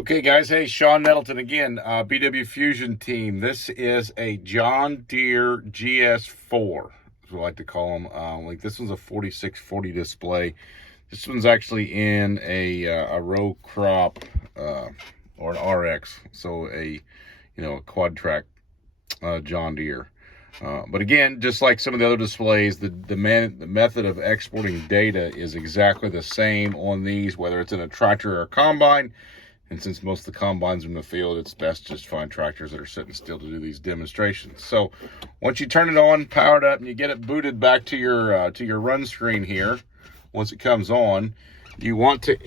Okay, guys. Hey, Sean Nettleton again, BW Fusion team. This is a John Deere GS4, as we like to call them. Like this one's a 4640 display. This one's actually in a row crop or an RX, so a quad track John Deere. But again, just like some of the other displays, the method of exporting data is exactly the same on these, whether it's in a tractor or a combine. And since most of the combines are in the field, it's best just to find tractors that are sitting still to do these demonstrations. So once you turn it on, power it up, and you get it booted back to your run screen here, once it comes on, you want to,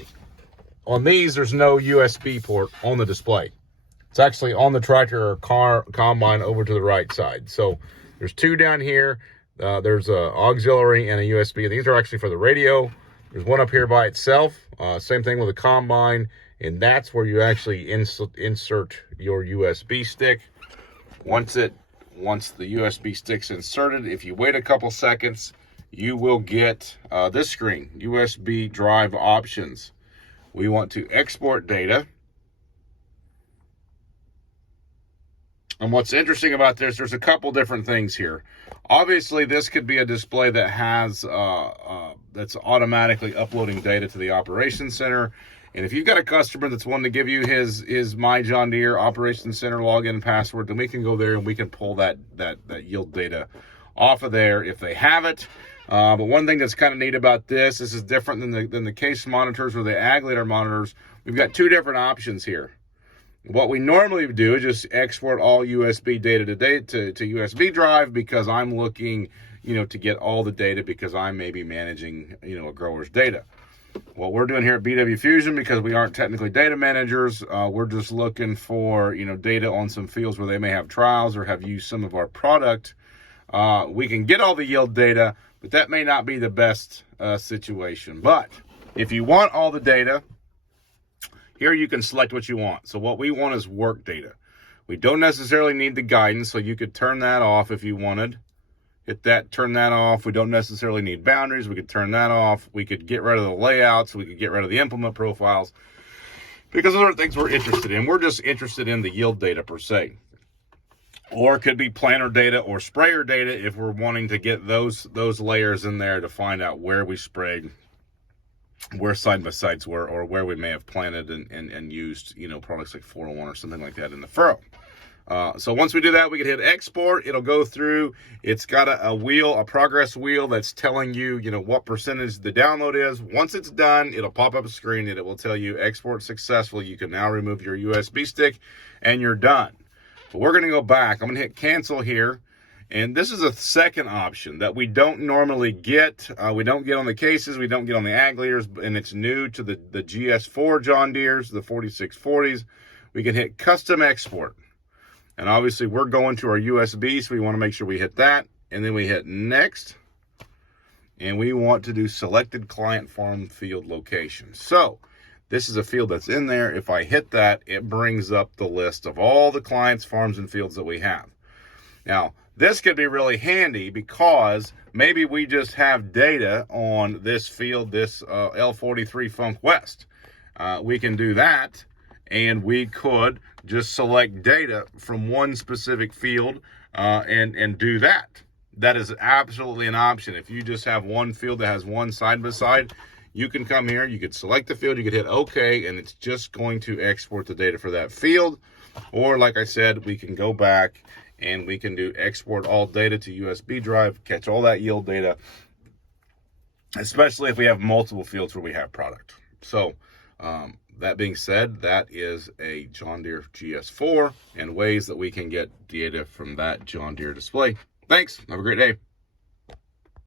on these, there's no USB port on the display. It's actually on the tractor or combine over to the right side. So there's two down here. There's an auxiliary and a USB. These are actually for the radio. There's one up here by itself. Same thing with a combine. And that's where you actually insert your USB stick. Once the USB stick's inserted, if you wait a couple seconds, you will get this screen, USB drive options. We want to export data. And what's interesting about this, there's a couple different things here. Obviously, this could be a display that has that's automatically uploading data to the operations center. And if you've got a customer that's wanting to give you his My John Deere Operations Center login password, then we can go there and we can pull that yield data off of there if they have it. But one thing that's kind of neat about this is different than the case monitors or the ag leader monitors. We've got two different options here. What we normally do is just export all USB data to USB drive, because I'm looking, to get all the data, because I may be managing, a grower's data. What we're doing here at BW Fusion, because we aren't technically data managers, we're just looking for, data on some fields where they may have trials or have used some of our product. We can get all the yield data, but that may not be the best situation. But if you want all the data, here you can select what you want. So what we want is work data. We don't necessarily need the guidance, so you could turn that off if you wanted. Hit that, turn that off. We don't necessarily need boundaries. We could turn that off. We could get rid of the layouts. We could get rid of the implement profiles, because those are things we're interested in. We're just interested in the yield data per se. Or it could be planter data or sprayer data if we're wanting to get those layers in there to find out where we sprayed, where side-by-sides were, or where we may have planted and used, products like 401 or something like that in the furrow. So once we do that, we can hit export. It'll go through. It's got a progress wheel that's telling you, what percentage the download is. Once it's done, it'll pop up a screen and it will tell you export successful. You can now remove your USB stick and you're done. But we're going to go back. I'm going to hit cancel here. And this is a second option that we don't normally get. We don't get on the cases. We don't get on the ag leaders. And it's new to the GS4 John Deeres, the 4640s. We can hit custom export. And obviously we're going to our USB, so we want to make sure we hit that. And then we hit next. And we want to do selected client farm field location. So this is a field that's in there. If I hit that, it brings up the list of all the clients, farms, and fields that we have. Now, this could be really handy because maybe we just have data on this field, this L43 Funk West. We can do that, and we could just select data from one specific field and do that. That is absolutely an option. If you just have one field that has one side-by-side, you can come here, you could select the field, you could hit OK, and it's just going to export the data for that field. Or like I said, we can go back and we can do export all data to USB drive, catch all that yield data, especially if we have multiple fields where we have product. So that being said, that is a John Deere GS4 and ways that we can get data from that John Deere display. Thanks. Have a great day.